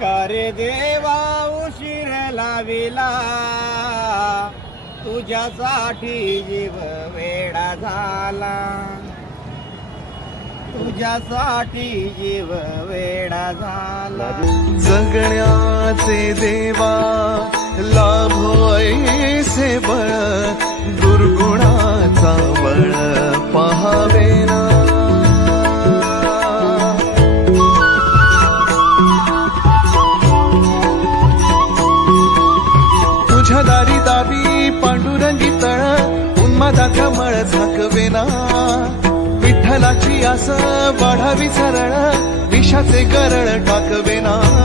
कारे देवा उशीर लाविला. तुझ्यासाठी जीव वेडा झाला. तुझ्यासाठी जीव वेडा झाला. जगण्याचे देवा ला दारी दाबी पांडुरंगी तळ उन्मादा मळ झाकवेना. विठ्ठलाची आस वाढावी सरळ विषाचे गरळ टाकवेना.